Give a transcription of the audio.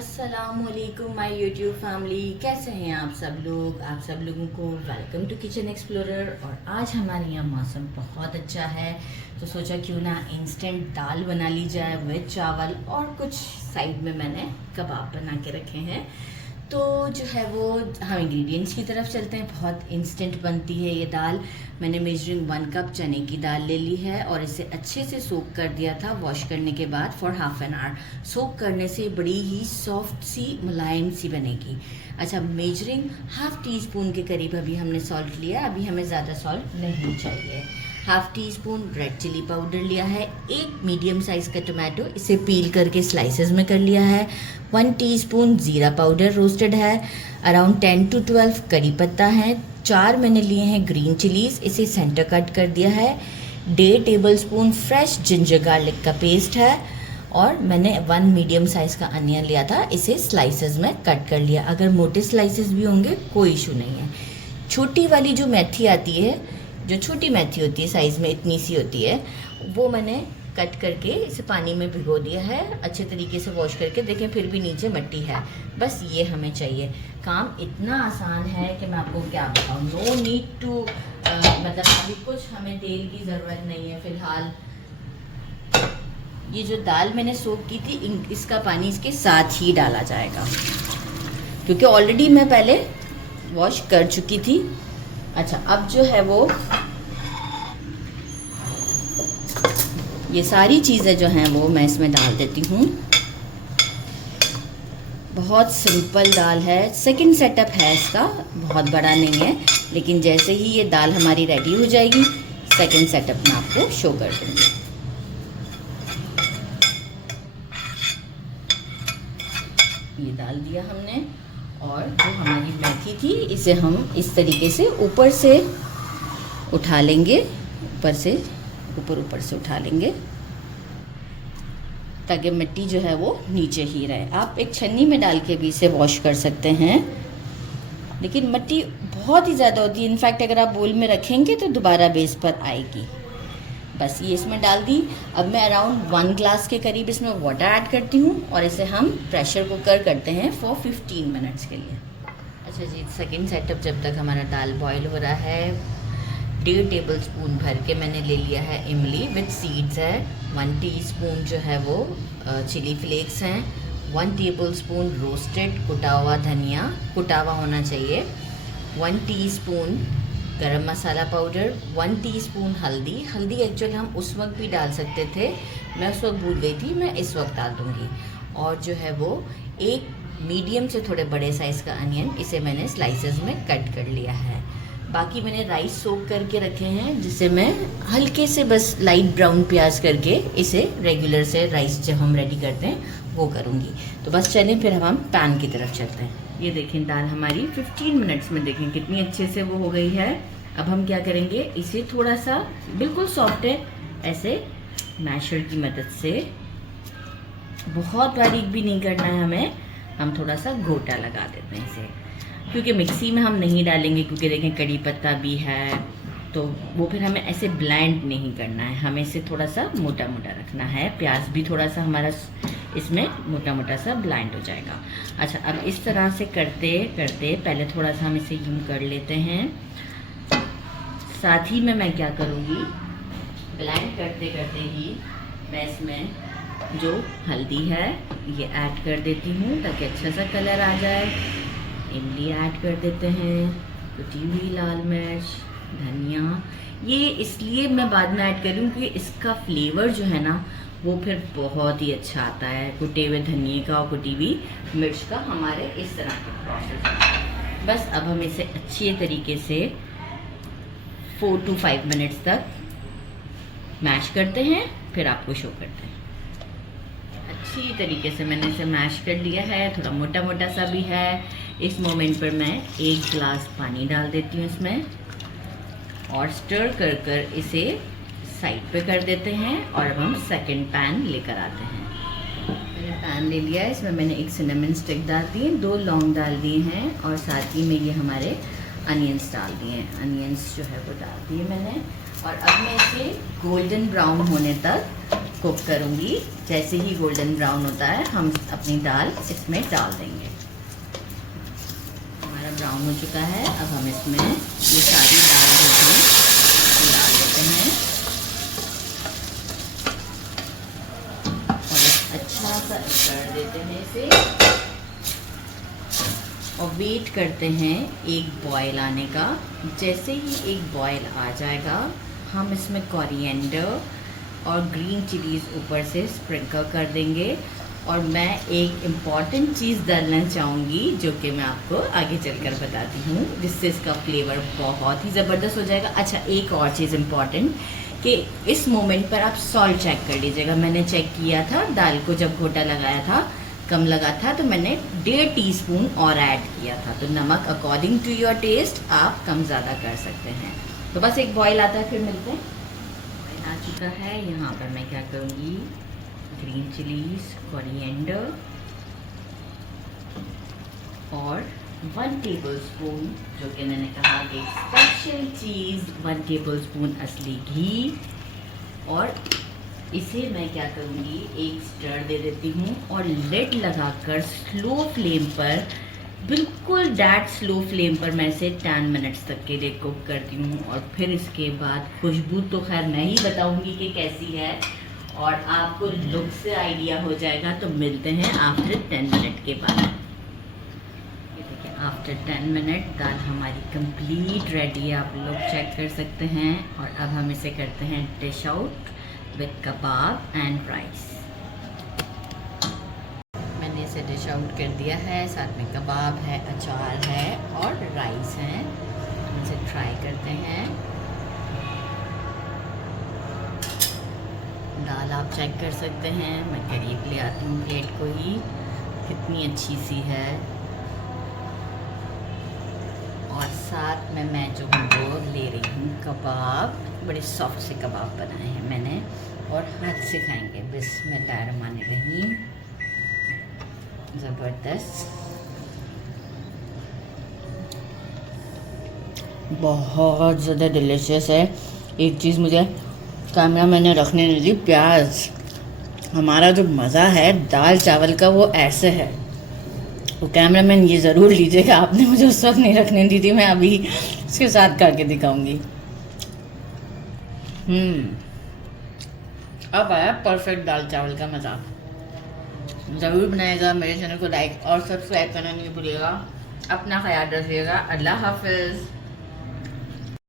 अस्सलामुअलैकुम my YouTube family, कैसे हैं आप सब लोग। आप सब लोगों को वेलकम टू किचन एक्सप्लोरर। और आज हमारे यहाँ मौसम बहुत अच्छा है, तो सोचा क्यों ना इंस्टेंट दाल बना ली जाए विद चावल, और कुछ साइड में मैंने कबाब बना के रखे हैं। तो जो है वो हम इंग्रेडिएंट्स की तरफ चलते हैं। बहुत इंस्टेंट बनती है ये दाल। मैंने मेजरिंग 1 कप चने की दाल ले ली है और इसे अच्छे से सोक कर दिया था वॉश करने के बाद फॉर हाफ एन आवर। सोक करने से बड़ी ही सॉफ्ट सी मुलायम सी बनेगी। अच्छा, मेजरिंग हाफ टी स्पून के करीब अभी हमने सॉल्ट लिया। अभी हमें ज़्यादा सॉल्ट नहीं चाहिए। Half teaspoon red chilli powder लिया है। 1 मीडियम साइज़ का टोमेटो, इसे पील करके स्लाइसेस में कर लिया है। 1 टीस्पून ज़ीरा पाउडर रोस्टेड है। अराउंड 10 to 12 करी पत्ता है। 4 मैंने लिए हैं ग्रीन चिलीज़, इसे सेंटर कट कर दिया है। 1.5 टेबलस्पून फ्रेश जिंजर गार्लिक का पेस्ट है। और मैंने 1 मीडियम साइज़ का अनियन लिया था, इसे स्लाइसेस में कट कर लिया। अगर मोटे स्लाइसेस भी होंगे कोई इशू नहीं है। छोटी वाली जो मेथी आती है, जो छोटी मेथी होती है साइज़ में इतनी सी होती है, वो मैंने कट करके इसे पानी में भिगो दिया है। अच्छे तरीके से वॉश करके देखें, फिर भी नीचे मिट्टी है। बस ये हमें चाहिए। काम इतना आसान है कि मैं आपको क्या बताऊँ। नो नीड टू मतलब अभी कुछ हमें तेल की ज़रूरत नहीं है फ़िलहाल। ये जो दाल मैंने सोक की थी, इसका पानी इसके साथ ही डाला जाएगा, क्योंकि ऑलरेडी मैं पहले वॉश कर चुकी थी। अच्छा, अब जो है वो ये सारी चीज़ें जो हैं वो मैं इसमें डाल देती हूँ। बहुत सिंपल दाल है। सेकंड सेटअप है इसका, बहुत बड़ा नहीं है, लेकिन जैसे ही ये दाल हमारी रेडी हो जाएगी, सेकंड सेटअप मैं आपको शो कर दूँगी। ये डाल दिया हमने, और जो हमारी मेथी थी इसे हम इस तरीके से ऊपर से उठा लेंगे, ऊपर से उठा लेंगे, ताकि मिट्टी जो है वो नीचे ही रहे। आप एक छन्नी में डाल के भी इसे वॉश कर सकते हैं, लेकिन मिट्टी बहुत ही ज़्यादा होती है। इनफैक्ट अगर आप बोल में रखेंगे तो दोबारा बेस पर आएगी। बस ये इसमें डाल दी। अब मैं अराउंड 1 ग्लास के करीब इसमें वाटर ऐड करती हूँ, और इसे हम प्रेशर कुकर करते हैं फॉर 15 मिनट्स के लिए। अच्छा जी, सेकंड सेटअप जब तक हमारा दाल बॉईल हो रहा है, 1.5 टेबलस्पून भर के मैंने ले लिया है इमली विद सीड्स है। 1 टीस्पून जो है वो चिली फ्लेक्स हैं। 1 टेबलस्पून रोस्टेड कुटा हुआ धनिया, कुटा हुआ होना चाहिए। 1 टीस्पून गरम मसाला पाउडर। 1 टीस्पून हल्दी एक्चुअली हम उस वक्त भी डाल सकते थे, मैं उस वक्त भूल गई थी, मैं इस वक्त डाल दूँगी। और जो है वो 1 मीडियम से थोड़े बड़े साइज़ का अनियन, इसे मैंने स्लाइसेस में कट कर लिया है। बाकी मैंने राइस सोक करके रखे हैं, जिसे मैं हल्के से बस लाइट ब्राउन प्याज करके इसे रेगुलर से राइस जब हम रेडी करते हैं वो करूँगी। तो बस चलें फिर हम पैन की तरफ चलते हैं। ये देखें, दाल हमारी 15 मिनट्स में देखें कितनी अच्छे से वो हो गई है। अब हम क्या करेंगे, इसे थोड़ा सा बिल्कुल सॉफ्ट है, ऐसे मैशर की मदद से, बहुत बारीक भी नहीं करना है हमें, हम थोड़ा सा घोटा लगा देते हैं इसे, क्योंकि मिक्सी में हम नहीं डालेंगे, क्योंकि देखें कड़ी पत्ता भी है, तो वो फिर हमें ऐसे ब्लेंड नहीं करना है, हमें इसे थोड़ा सा मोटा मोटा रखना है। प्याज भी थोड़ा सा हमारा इसमें मोटा मोटा सा ब्लेंड हो जाएगा। अच्छा, अब इस तरह से करते करते पहले थोड़ा सा हम इसे यूं कर लेते हैं। साथ ही में मैं क्या करूँगी, ब्लेंड करते करते ही मैं इसमें जो हल्दी है ये ऐड कर देती हूँ, ताकि अच्छा सा कलर आ जाए। इमली ऐड कर देते हैं, कुटी हुई लाल मिर्च, धनिया। ये इसलिए मैं बाद में ऐड कर रही हूँ कि इसका फ्लेवर जो है ना वो फिर बहुत ही अच्छा आता है, कुटे हुए धनिए का और कुटी हुई मिर्च का, हमारे इस तरह का प्रोसेस। बस अब हम इसे अच्छे तरीके से 4 to 5 मिनट्स तक मैश करते हैं, फिर आपको शो करते हैं। अच्छी तरीके से मैंने इसे मैश कर लिया है, थोड़ा मोटा मोटा सा भी है। इस मोमेंट पर मैं 1 ग्लास पानी डाल देती हूँ इसमें, और स्टर कर कर इसे साइड पे कर देते हैं। और अब हम सेकंड पैन लेकर आते हैं। मैंने पैन ले लिया है, इसमें मैंने 1 सिनेमन स्टिक डाल दी, 2 लौंग डाल दिए हैं, और साथ ही में ये हमारे अनियंस डाल दिए हैं। अनियंस जो है वो डाल दिए मैंने। और अब मैं इसे गोल्डन ब्राउन होने तक कुक करूँगी। जैसे ही गोल्डन ब्राउन होता है हम अपनी दाल इसमें डाल देंगे। हमारा ब्राउन हो चुका है, अब हम इसमें ये सारी दाल जो थी डाल देते हैं और अच्छा सा कर देते हैं इसे और वेट करते हैं एक बॉयल आने का। जैसे ही एक बॉयल आ जाएगा हम इसमें कोरिएंडर और ग्रीन चिलीज़ ऊपर से स्प्रिंकल कर देंगे। और मैं एक इम्पॉर्टेंट चीज़ डालना चाहूँगी जो कि मैं आपको आगे चलकर बताती हूँ, जिससे इसका फ्लेवर बहुत ही ज़बरदस्त हो जाएगा। अच्छा, एक और चीज़ इम्पॉर्टेंट कि इस मोमेंट पर आप सॉल्ट चेक कर लीजिएगा। मैंने चेक किया था दाल को, जब घोटा लगाया था कम लगा था तो मैंने 1.5 टीस्पून और ऐड किया था। तो नमक अकॉर्डिंग टू योर टेस्ट आप कम ज़्यादा कर सकते हैं। तो बस एक बॉयल आता है फिर मिलते हैं। बॉयल आ चुका है, यहाँ पर मैं क्या करूँगी, ग्रीन चिलीज, कोरिएंडर और 1 टेबलस्पून, जो कि मैंने कहा कि स्पेशल चीज़, 1 टेबलस्पून असली घी। और इसे मैं क्या करूँगी, एक स्टर दे देती हूँ और लिड लगाकर स्लो फ्लेम पर, बिल्कुल डैट स्लो फ्लेम पर मैं इसे 10 मिनट्स तक के लिए कुक करती हूँ। और फिर इसके बाद खुशबू तो खैर मैं ही बताऊँगी कि कैसी है और आपको लुक से आइडिया हो जाएगा। तो मिलते हैं आफ्टर 10 मिनट के बाद। ये देखिए, आफ्टर 10 मिनट दाल हमारी कंप्लीट रेडी है, आप लोग चेक कर सकते हैं। और अब हम इसे करते हैं dish out with kebab and rice. मैंने इसे डिश आउट कर दिया है, साथ में कबाब है, अचार है और राइस है। इसे ट्राई करते हैं। दाल आप चेक कर सकते हैं, मैं करीब ले आती हूँ प्लेट को ही, कितनी अच्छी सी है। और साथ में मैं जो वो ले रही हूँ कबाब, बड़े सॉफ्ट से कबाब बनाए हैं मैंने और हाथ से खाएंगे। बिस्मिल्लाहिर्रहमानिर्रहीम। ज़बरदस्त, बहुत ज़्यादा डिलीशियस है। एक चीज़ मुझे कैमरा मैंने रखने नहीं दी, प्याज। हमारा जो मज़ा है दाल चावल का वो ऐसे है। तो कैमरा मैन ये ज़रूर लीजिएगा, आपने मुझे उस वक्त नहीं रखने दी थी, मैं अभी इसके साथ खा के दिखाऊंगी। अब आया परफेक्ट दाल चावल का मज़ा। ज़रूर बनाएगा, मेरे चैनल को लाइक और सब्सक्राइब करना नहीं भूलिएगा। अपना ख्याल रखिएगा। अल्लाह हाफिज़।